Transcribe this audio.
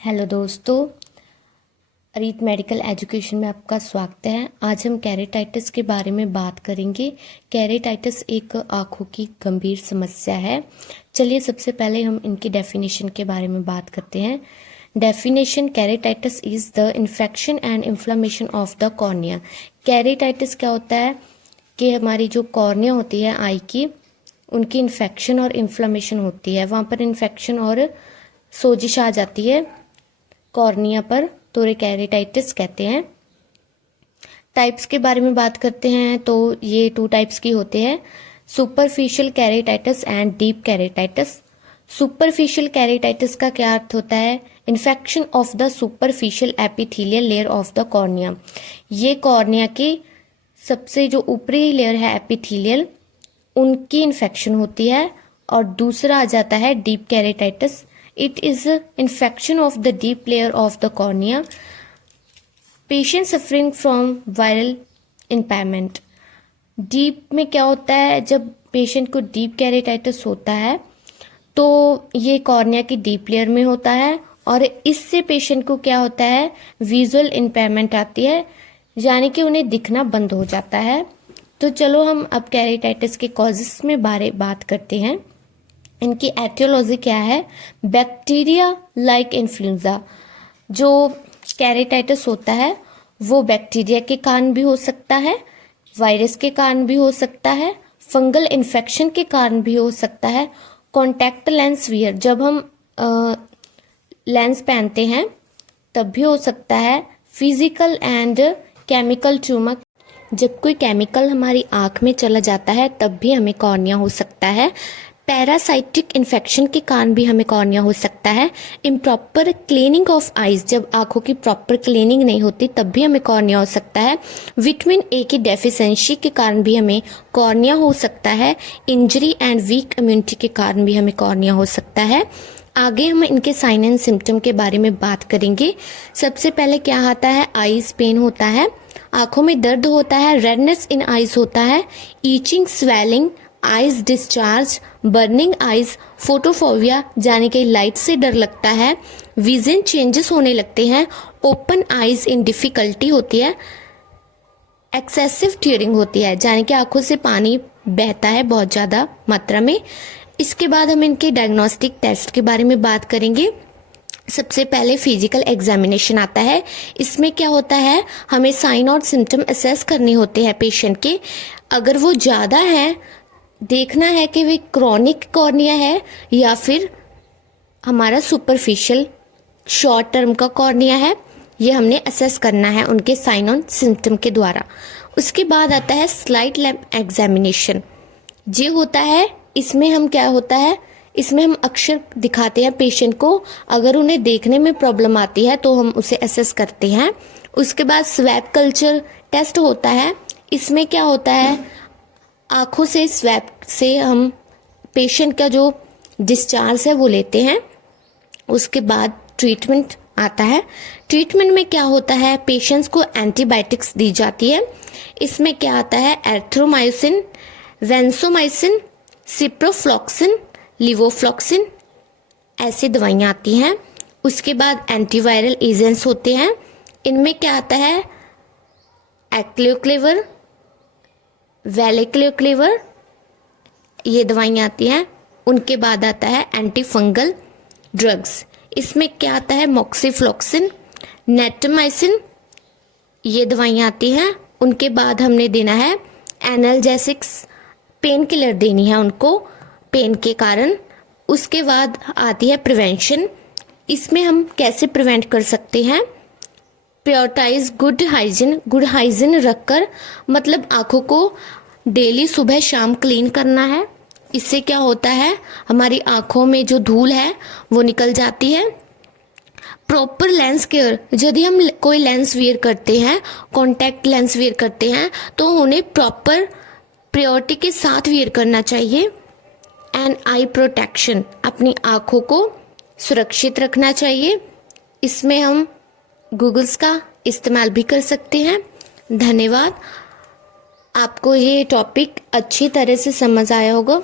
Hello दोस्तों, रीत medical education में आपका स्वागत है। आज हम केरेटाइटिस के बारे में बात करेंगे। केरेटाइटिस एक आँखों की गंभीर समस्या है। चलिए सबसे पहले हम इनकी डेफिनेशन के बारे में बात करते हैं। Definition: केरेटाइटिस is the infection and inflammation of the cornea. केरेटाइटिस क्या होता है कि हमारी जो कॉर्निया होती है आई की, उनकी इन्फेक्शन और इन्फ्लेमेशन होती है। वहाँ पर इन्फेक्शन और सोजिश आ जाती है कॉर्निया पर, तो केरेटाइटिस कहते हैं। टाइप्स के बारे में बात करते हैं तो ये 2 टाइप्स की होते हैं: सुपरफिशियल केरेटाइटिस एंड डीप केरेटाइटिस। सुपरफिशियल केरेटाइटिस का क्या अर्थ होता है? Infection of the superficial epithelial layer of the cornea. ये कॉर्निया की सबसे जो ऊपरी लेयर है एपिथेलियल, उनकी इन्फेक्शन होती है। और दूसरा आ जाता है deep केरेटाइटिस। It is an infection of the deep layer of the cornea. Patient suffering from viral impairment. Deep में क्या होता है? जब पेशेंट को डीप केरेटाइटिस होता है तो ये कॉर्निया की डीप लेयर में होता है, और इससे पेशेंट को क्या होता है? विजुअल इम्पेयरमेंट आती है, यानी कि उन्हें दिखना बंद हो जाता है। तो चलो हम अब केरेटाइटिस के कॉजेस में बात करते हैं। इनकी एटियोलॉजी क्या है? Bacteria like influenza. जो केरेटाइटिस होता है वो बैक्टीरिया के कारण भी हो सकता है, वायरस के कारण भी हो सकता है, फंगल इन्फेक्शन के कारण भी हो सकता है। कॉन्टैक्ट लेंस वियर, जब हम लेंस पहनते हैं तब भी हो सकता है। फिजिकल एंड केमिकल ट्यूमर, जब कोई केमिकल हमारी आंख में चला जाता है तब भी हमें कॉर्निया हो सकता है। पैरासाइटिक इन्फेक्शन के कारण भी हमें कॉर्निया हो सकता है। इम्प्रॉपर क्लीनिंग ऑफ आईज, जब आंखों की प्रॉपर क्लीनिंग नहीं होती तब भी हमें कॉर्निया हो सकता है। विटामिन ए की डेफिशिएंसी के कारण भी हमें कॉर्निया हो सकता है। इंजरी एंड वीक इम्यूनिटी के कारण भी हमें कॉर्निया हो सकता है। आगे हम इनके साइन एंड सिम्टम के बारे में बात करेंगे। सबसे पहले क्या आता है? आईज पेन होता है, आंखों में दर्द होता है, रेडनेस इन आईज होता है, itching, swelling, eyes discharge, burning eyes, photophobia यानी कि लाइट से डर लगता है, विजन चेंजेस होने लगते हैं, ओपन आइज इन डिफिकल्टी होती है, एक्सेसिव टीयरिंग होती है यानी कि आंखों से पानी बहता है बहुत ज़्यादा मात्रा में। इसके बाद हम इनके डायग्नोस्टिक टेस्ट के बारे में बात करेंगे। सबसे पहले फिजिकल एग्जामिनेशन आता है। इसमें क्या होता है? हमें साइन और सिम्टम असेस करने होते हैं पेशेंट के। अगर वो ज़्यादा है, देखना है कि वे क्रॉनिक कॉर्निया है या फिर हमारा सुपरफिशियल शॉर्ट टर्म का कॉर्निया है, ये हमने असेस करना है उनके साइन और सिम्टम के द्वारा। उसके बाद आता है स्लाइट लैंप एग्जामिनेशन। ये होता है, इसमें हम क्या होता है, इसमें हम अक्षर दिखाते हैं पेशेंट को। अगर उन्हें देखने में प्रॉब्लम आती है तो हम उसे असेस करते हैं। उसके बाद स्वैप कल्चर टेस्ट होता है। इसमें क्या होता है? आँखों से स्वैप से हम पेशेंट का जो डिस्चार्ज है वो लेते हैं। उसके बाद ट्रीटमेंट आता है। ट्रीटमेंट में क्या होता है? पेशेंट्स को एंटीबायोटिक्स दी जाती है। इसमें क्या आता है? एरिथ्रोमाइसिन, वेंसोमाइसिन, सिप्रोफ्लॉक्सिन, लिवोफ्लॉक्सिन, ऐसी दवाइयाँ आती हैं। उसके बाद एंटीवायरल एजेंट्स होते हैं। इनमें क्या आता है? एक्लियोक्लेवर, वैलिक्लियोक्लेवर, ये दवाइयाँ आती हैं। उनके बाद आता है एंटी फंगल ड्रग्स। इसमें क्या आता है? मॉक्सीफ्लॉक्सिन, नेटमाइसिन, ये दवाइयाँ आती हैं। उनके बाद हमने देना है एनाल्जेसिक्स, पेन किलर देनी है उनको पेन के कारण। उसके बाद आती है प्रिवेंशन। इसमें हम कैसे प्रिवेंट कर सकते हैं? प्रायोरिटाइज गुड हाइजीन रखकर, मतलब आंखों को डेली सुबह शाम क्लीन करना है। इससे क्या होता है? हमारी आंखों में जो धूल है वो निकल जाती है। प्रॉपर लेंस केयर, यदि हम कोई लेंस वियर करते हैं, कॉन्टैक्ट लेंस वियर करते हैं, तो उन्हें प्रॉपर प्रायोरिटी के साथ वियर करना चाहिए। एंड आई प्रोटेक्शन, अपनी आंखों को सुरक्षित रखना चाहिए। इसमें हम गूगल्स का इस्तेमाल भी कर सकते हैं। धन्यवाद। आपको ये टॉपिक अच्छी तरह से समझ आया होगा।